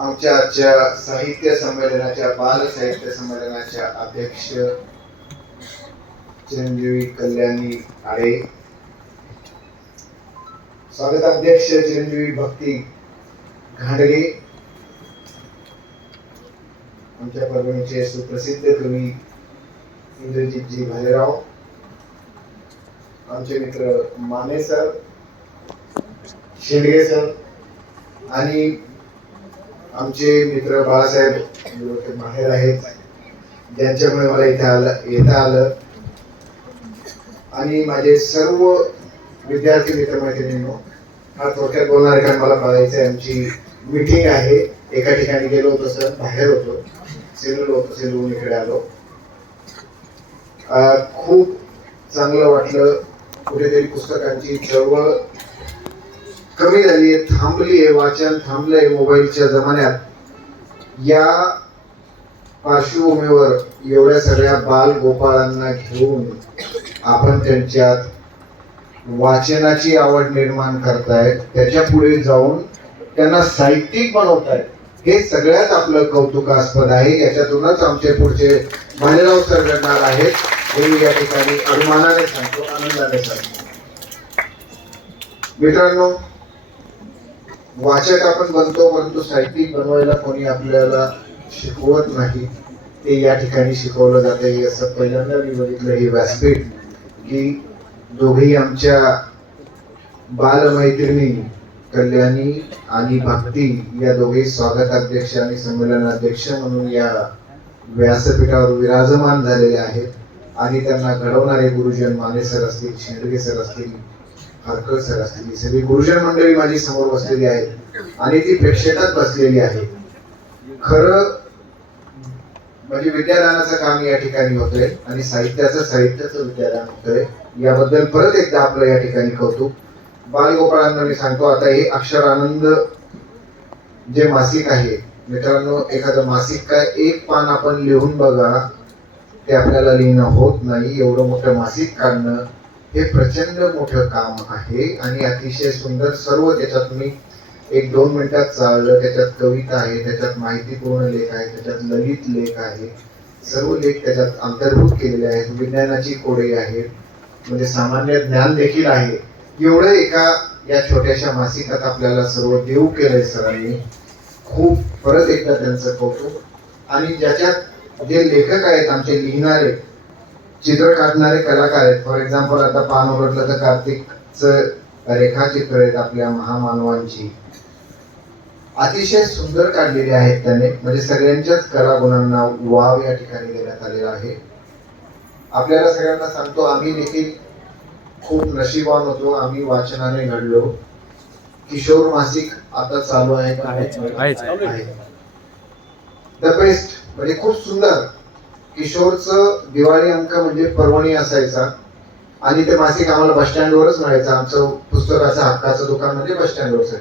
आमच्या आजच्या साहित्य संमेलनाच्या बाल साहित्य संमेलनाच्या अध्यक्ष चिरंजीवी कल्याणी आळे स्वागताध्यक्ष चिरंजीवी भक्ती घांडगे. आमच्या परभणीचे सुप्रसिद्ध कवी इंद्रजितजी भालेराव. आमचे मित्र माने सर शेडगे सर आणि आमचे मित्र बाळासाहेब माहेर बाहेर आहेत. ज्यांच्यामुळे मला इथे आलं येता आलं. आणि माझे सर्व विद्यार्थी मित्रमैत्रिणींनो हा थोडक्यात बोलणार कारण मला बघायचं आहे. आमची मीटिंग आहे. एका ठिकाणी गेलो होतो सर. बाहेर होतो. सेलूला होतो सेलून इकडे आलो. खूप चांगलं वाटलं. कुठेतरी पुस्तकांची चळवळ कमी झाली आहे थांबली आहे वाचन थांबलंय मोबाईलच्या जमान्यात. या पार्श्वभूमीवर एवढ्या सगळ्या बाल गोपाळांना घेऊन आपण त्यांच्यात वाचनाची आवड निर्माण करतायत. त्याच्या पुढे जाऊन त्यांना साहित्यिक बनवतायत. हे सगळ्यात आपलं कौतुकास्पद आहे. याच्यातूनच आमचे पुढचे भालेराव सर घडणार आहेत. हे या ठिकाणी अभिमानाने सांगतो आनंदाने सांगतो. मित्रांनो वाचक आपण बनतो परंतु साहित्यिक बनवायला कोणी आपल्याला शिकवत नाही. ते या ठिकाणी शिकवलं जातं. हे असं पहिल्यांदा मी बघितलं. हे व्यासपीठ की दोघेही आमच्या बालमैत्रिणी कल्याणी आणि भक्ती या दोघे स्वागताध्यक्ष आणि संमेलनाध्यक्ष म्हणून या व्यासपीठावर विराजमान झालेले आहेत. आणि त्यांना घडवणारे गुरुजन माने सर असतील शेंडगे सर असतील हरकत सर असतील. सगळी गुरुजन मंडळी माझी समोर बसलेली आहे. आणि ती प्रेक्षकात बसलेली आहे. खरं म्हणजे विद्यादानाचं काम या ठिकाणी होतंय आणि साहित्याचं साहित्याचं विद्यादान होतंय. याबद्दल परत एकदा आपलं या ठिकाणी कौतुक. बालगोपाळांना मी सांगतो आता हे अक्षर आनंद जे मासिक आहे मित्रांनो एखादं मासिक काय एक पान आपण लिहून बघा ते आपल्याला लिहिणं होत नाही. एवढं मोठं मासिक काढणं हे प्रचंड मोठं काम आहे आणि अतिशय सुंदर सर्व त्याच्यात मी एक दोन मिनिटात चाललं त्याच्यात कविता आहे त्याच्यात माहितीपूर्ण लेख आहे त्याच्यात ललित लेख आहे सर्व लेख त्याच्यात अंतर्भूत केलेले आहेत विज्ञानाची कोडे आहेत म्हणजे सामान्य ज्ञान देखील आहे. एवढं एका या छोट्याशा मासिकात आपल्याला सर्व देऊ केलंय सरांनी. खूप परत एकदा त्यांचं कौतुक. आणि ज्याच्यात जे लेखक आहेत आमचे लिहिणारे चित्र काढणारे कलाकार आहेत. फॉर एक्झाम्पल आता पान उलटलं तर कार्तिकचं रेखाचित्र आहेत आपल्या महामानवांची. अतिशय सुंदर काढलेले आहेत त्याने. म्हणजे सगळ्यांच्याच कलागुणांना वाव या ठिकाणी देण्यात आलेला आहे. आपल्याला सगळ्यांना सांगतो आम्ही देखील खूप नशिबान होतो. आम्ही वाचनाने घडलो. किशोर मासिक आता चालू. आहे. द बेस्ट म्हणजे खूप सुंदर. किशोरचं दिवाळी अंक म्हणजे पर्वणी असायचा. आणि ते मासिक आम्हाला बस स्टँडवरच मिळायचं. आमचं पुस्तकाचं हक्काचं दुकान म्हणजे बस स्टँडवरच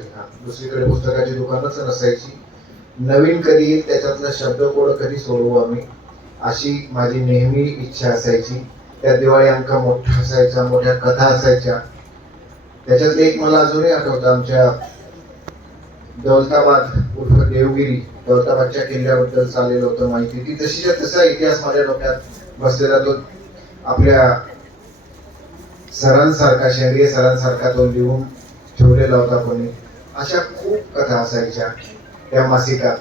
दुसरीकडे पुस्तकाची दुकानच नसायची. नवीन कधी येईल त्याच्यातला शब्दकोड कधी सोडवू आम्ही? अशी माझी नेहमी इच्छा असायची. त्या दिवाळी अंक मोठा असायचा मोठ्या कथा असायच्या. त्याच्यात एक मला अजूनही आठवतं. आमच्या दौलताबाद उर्फ देवगिरी गौतमाच्या किल्ल्याबद्दल चाललेलं होतं माहिती. ती तशीच्या तसा इतिहास माझ्या डोक्यात बसलेला तो आपल्या सरांसारखा शेंडगे सरांसारखा तो लिहून ठेवलेला होता कोणी. अशा खूप कथा असायच्या त्या मासिकात.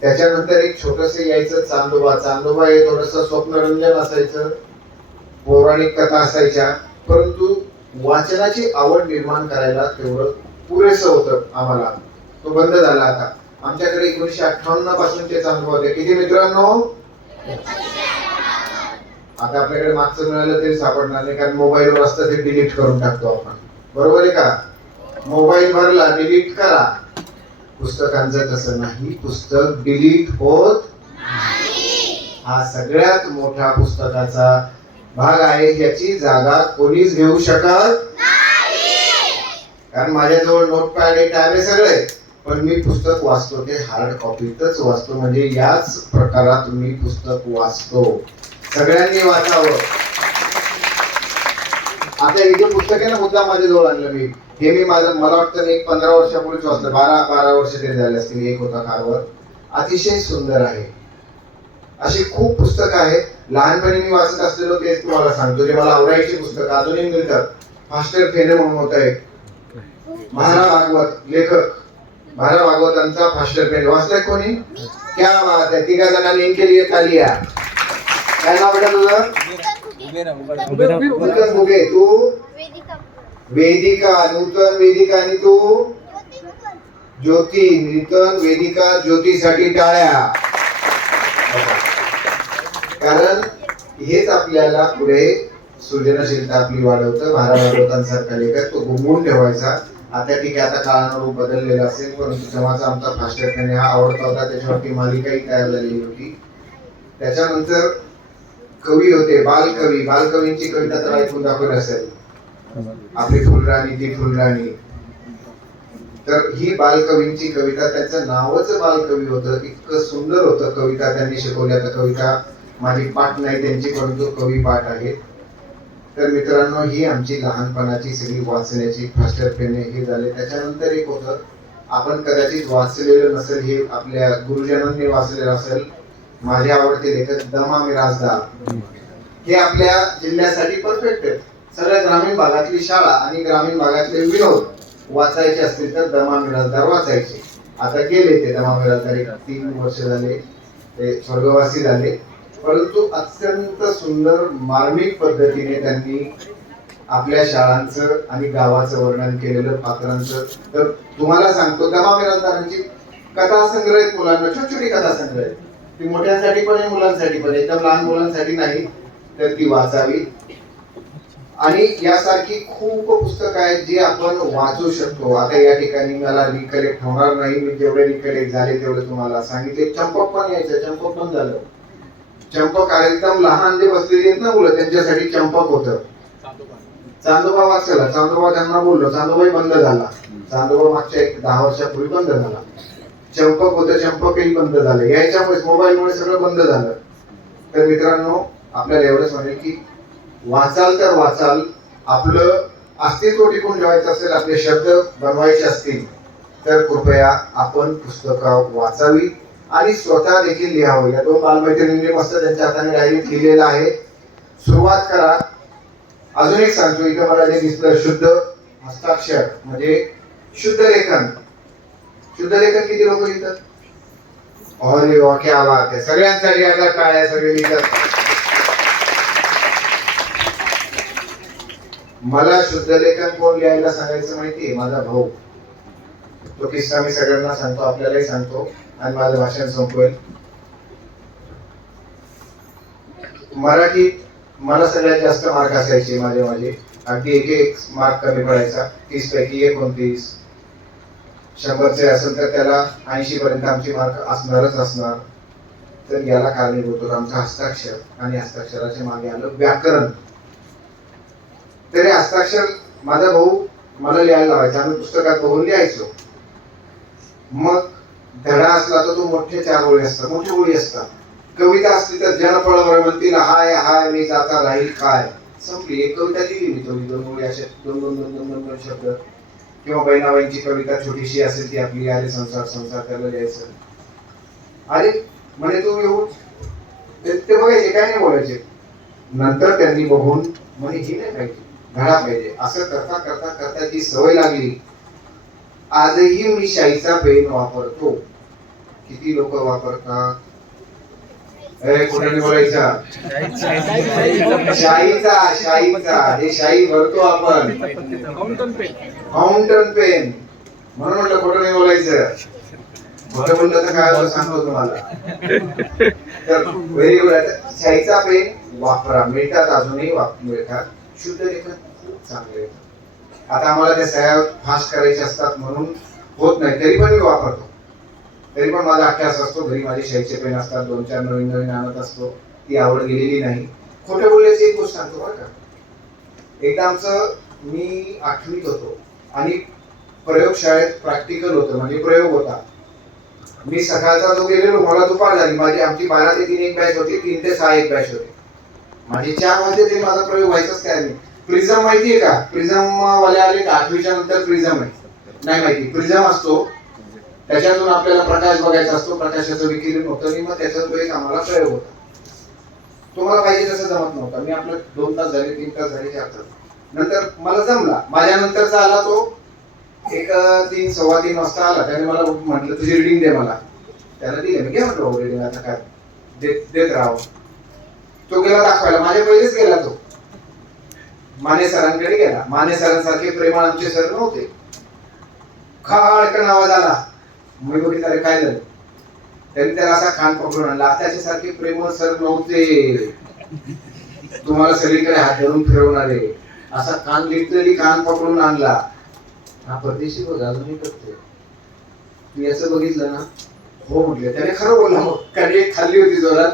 त्याच्यानंतर एक छोटस यायचं चांदोबा. चांदोबा हे थोडस स्वप्नरंजन असायचं. पौराणिक कथा असायच्या. परंतु वाचनाची आवड निर्माण करायला तेवढं पुरेसं होतं आम्हाला. तो बंद झाला आता. आमच्याकडे एकोणीशे अठ्ठावन्न पासूनचे चांदोबा होते किती मित्रांनो? आता आपल्याकडे मागचं मिळालं तरी सापडणार नाही कारण मोबाईलवर असतं ते डिलीट करून टाकतो आपण. बरोबर आहे का? मोबाईल भरला डिलीट करा. पुस्तकांचं तसं नाही पुस्तक डिलीट होत हा सगळ्यात मोठा पुस्तकाचा भाग आहे याची जागा कोणीच घेऊ शकत कारण माझ्याजवळ नोटपॅड आहे टॅब आहे सगळे. पण मी पुस्तक वाचतो ते हार्ड कॉपीतच वाचतो. म्हणजे याच प्रकारात मी पुस्तक वाचतो. सगळ्यांनी वाचावं. आता हे जे पुस्तक आहे ना मुद्दा माझ्या जवळ आणलं मी. हे मी माझं मला वाटतं मी एक पंधरा वर्षापूर्वीच वाचलं. बारा बारा वर्ष तरी झाले असतील एक होता कारवर अतिशय सुंदर आहे. अशी खूप पुस्तकं आहेत. लहानपणी मी वाचत असलेलो तेच तुम्हाला सांगतो. जे मला आवडायची पुस्तकं अजूनही मिळतात. फास्टर फेने म्हणून होत आहे महारा भागवत लेखक. महारा भागवतांचा फास्टर फेने वाचलाय कोणी? क्या बात आहे. तिघा जणांनी इनके लिए खाली या. काय नाव बेटा तुझं? नूतन तू? वेदिका. नूतन वेदिका आणि तू? ज्योती. नूतन वेदिका ज्योतीसाठी टाळ्या. कारण हेच आपल्याला पुढे सृजनशीलता आपली वाढवतं. भारत भागवतांसारखा लेखक तो गुंगून ठेवायचा. आता ठीक आहे आता काळानुरूप बदललेला असेल परंतु तेव्हाचा आमचा फास्टर पेन हा आवडता होता त्याच्यावरती मालिकाही तयार झालेली होती. त्याच्यानंतर कवी होते बालकवी. बालकवींची कविता तर ऐकून दाखवली असेल. आपली फुलराणी ती फुलराणी. तर ही बालकवींची कविता त्याचं नावच बालकवी होतं. इतकं सुंदर होतं कविता त्यांनी शिकवल्या तर कविता माझी पाठ नाही त्यांची परंतु कवी पाठ आहे. तर मित्रांनो ही आमची लहानपणाची सगळी वाचण्याची फास्टर पेने हे झाले. त्याच्यानंतर एक होतं आपण कदाचित वाचलेलं नसेल हे आपल्या गुरुजनांनी वाचलेलं असेल माझे आवडते लेखक दमा मिराजदार हे आपल्या जिल्ह्यासाठी परफेक्ट आहेत. सगळ्या ग्रामीण भागातली शाळा आणि ग्रामीण भागातले विनोद वाचायचे असतील तर दमा मिराजदार वाचायचे. आता गेले ते दमा मिराजदार एक तीन वर्ष झाले ते स्वर्गवासी झाले. परंतु अत्यंत सुंदर मार्मिक पद्धतीने त्यांनी आपल्या शाळांचं आणि गावाचं वर्णन केलेलं पात्रांचं. तर तुम्हाला सांगतो दमा मिरांदारांची कथा संग्रह मुलांना छोटी छोटी कथा संग्रह ती मोठ्यांसाठी पण आहे मुलांसाठी पण आहे. एकदम लहान मुलांसाठी नाही तर ती वाचावी. आणि यासारखी खूप पुस्तकं आहेत जी आपण वाचू शकतो. आता या ठिकाणी मला रिकलेक्ट होणार नाही. मी जेवढे रिकलेक्ट झाले तेवढे तुम्हाला सांगितले. चंपक पण यायचं चंपक पण झालं. चंपक आहे एकदम लहान जे बसलेली आहेत ना मुलं त्यांच्यासाठी चंपक होतं. चांदोबा वाचला चांदोबा त्यांना बोललो चांदोबाई बंद झाला. चांदोबा मागच्या एक दहा वर्षापूर्वी बंद झाला. चंपक होतं चंपकही बंद झालं. याच्यामुळे मोबाईलमुळे सगळं बंद झालं. तर मित्रांनो आपल्याला एवढंच म्हणेल की वाचाल तर वाचाल आपलं अस्तित्व टिकून ठेवायचं असेल आपले शब्द बनवायचे असतील तर कृपया आपण पुस्तकं वाचावी. आणि स्वतः देखील लिहावं. या दोन बालमैत्रिणींनी मस्त त्यांच्या हाताने डायरीत लिहिलेलं आहे. सुरुवात करा. अजून एक सांगतो इथं मला जे दिसलं शुद्ध हस्ताक्षर म्हणजे शुद्ध लेखन. शुद्ध लेखन किती लोक लिहितात? अरे वा क्या बात आहे. सगळ्यांसाठी आता आहे सगळे लिहितात? मला शुद्ध लेखन कोण लिहायला सांगायचं माहितीये? माझा भाऊ. तो किस्सा मी सगळ्यांना सांगतो आपल्यालाही सांगतो. आणि माझं भाषण संपवेल. मराठी मला सगळ्यात जास्त मार्क असायचे माझे माझे. अगदी एक एक मार्क कमी पडायचा. तीस पैकी एकोणतीस. शंभरचे असेल तर त्याला ऐंशी पर्यंत आमची मार्क असणारच असणार. तर याला कारणीभूत होतो आमचं हस्ताक्षर आणि हस्ताक्षराच्या मागे आलं व्याकरण. तरी हस्ताक्षर माझा भाऊ मला लिहायला लावायचा. आम्ही पुस्तकात बघून लिहायचो. मग धडा असला तर तो मोठे चार ओळी असतात मोठी ओळी असतात. कविता असली तर जनफळ म्हणतील हाय हाय मी जाता राहील काय? संपली. एक कविता लिहिली मी थोडी दोन ओळी असे दोन दोन दोन दोन दोन दोन शब्द. किंवा बहिणाबाईंची कविता छोटीशी असेल ती आपली अरे संसार संसार त्याला लिहायचं अरे म्हणे तू येऊ ते बघायचे काय नाही बोलायचे. नंतर त्यांनी बघून म्हणे ही नाही पाहिजे घडा पाहिजे. असं करता करता करता जी सवय लागली. आजही मी शाईचा पेन वापरतो. किती लोक वापरतात? अरे कुठे नाही बोलायचा? शाईचा शाईचा. हे शाई भरतो आपण. फाउंटन पेन म्हणून म्हटलं कुठं नाही बोलायचं? खोटं म्हणलं तर काय सांगतो तुम्हाला. तर व्हेरी गुड शाईचा पेन वापरा. मिळतात अजूनही मिळतात. शुद्ध लेखन खूप चांगले आहे. आता आम्हाला त्या सह्या फास्ट करायच्या असतात म्हणून होत नाही. तरी पण मी वापरतो. तरी पण माझा अभ्यास असतो. घरी माझे शाईचे पेन असतात दोन चार नवीन नवीन आणत असतो. ती आवड गेलेली नाही. खोटं बोलण्याची एक गोष्ट सांगतो बरं का. एकदा आमचं मी आठवीत होतो आणि प्रयोगशाळेत प्रॅक्टिकल होतं म्हणजे प्रयोग होता. मी सकाळचा जो गेलेलो मला दुपार झाली. माझी आमची बारा ते तीन एक बॅच होती तीन ते सहा एक बॅच होती. माझी चार वाजले तरी माझा प्रयोग व्हायचाच काय नाही. प्रिझम माहितीये का? प्रिझम वाले आले का? आठवीच्या नंतर प्रिझम आहे. नाही माहिती. प्रिझम असतो. त्याच्यातून आपल्याला प्रकाश बघायचा असतो प्रकाशाचं विकिरण होतं आणि मग त्याच्यातून एक आम्हाला प्रयोग होता. तुम्हाला पाहिजे तसं जमत नव्हतं. मी आपलं दोन तास झाले तीन तास झाले चार तास. नंतर मला जमला. माझ्या नंतरचा आला तो एक तीन सव्वा तीन वाजता आला. त्याने मला म्हटलं तुझी रिडिंग दे मला. त्याला दिले. मी घे म्हटलं रिडिंग आता काय? देत देत राहावं. तो गेला दाखवायला. माझ्या पहिलेच गेला तो. माने सरांकडे गेला. माने सरांसारखे प्रेमाळ आमचे सर नव्हते. खाडकन आवाज आला. मी बघितलं अरे काय झालं? त्यांनी त्याला असा कान पकडून आणला. त्याच्या सारखे प्रेमळ सर नव्हते. तुम्हाला सगळीकडे हात धरून फिरवणारे. असा कान लिटरली कान पकडून आणला. हा परदेशी बघ अजूनही करते मी असं बघितलं ना हो म्हटलं त्याने खरं बोलला. मग कारण एक खाल्ली होती जोरात.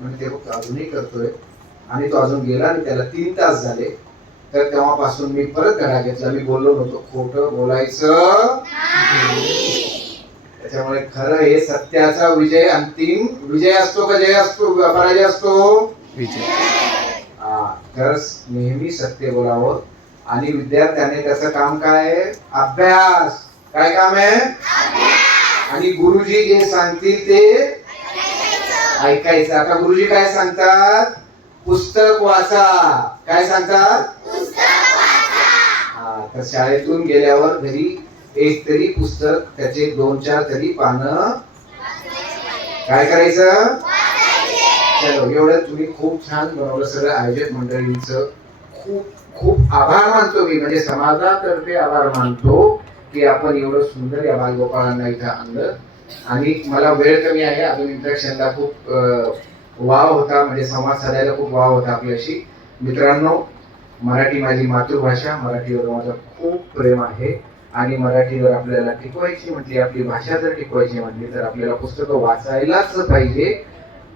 म्हणजे ते बघ अजूनही करतोय. आणि तो अजून गेला आणि त्याला तीन तास झाले. तर तेव्हापासून मी परत धडा घेतला. मी बोललो नव्हतो. खोटं बोलायचं. त्याच्यामुळे खरं हे सत्याचा विजय अंतिम विजय असतो का जय असतो? पराजय असतो? हा, खरंच नेहमी सत्य बोलावं. आणि विद्यार्थ्याने त्याचं काम काय आहे? अभ्यास. काय काम आहे? आणि गुरुजी जे सांगतील ते ऐकायचं. आता गुरुजी काय सांगतात? पुस्तक वाचा. काय सांगतात? हा, तर शाळेतून गेल्यावर घरी एक तरी पुस्तक त्याचे दोन चार तरी पानं. काय करायचं? चलो एवढं तुम्ही खूप छान बनवलं सगळं आयोजक मंडळींच. खूप खूप आभार मानतो मी. म्हणजे समाजातर्फे आभार मानतो की आपण एवढं सुंदर या बालगोपाळांना इथं आणलं. आणि मला वेळ कमी आहे. अजून इंट्रॅक्शनला खूप वाव होता. म्हणजे संवाद साधायला खूप वाव होता आपल्याशी. मित्रांनो मराठी माझी मातृभाषा. मराठीवर माझं खूप प्रेम आहे. आणि मराठी जर आपल्याला टिकवायची म्हटली आपली भाषा जर टिकवायची म्हटली तर आपल्याला पुस्तकं वाचायलाच पाहिजे.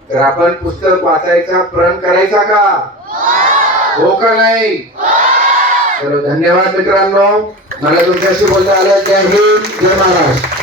तर आपण पुस्तक वाचायचा प्रण करायचा का? हो का नाही? धन्यवाद मित्रांनो. मला तुमच्याशी बोलता आलं. जय हिंद जय महाराष्ट्र.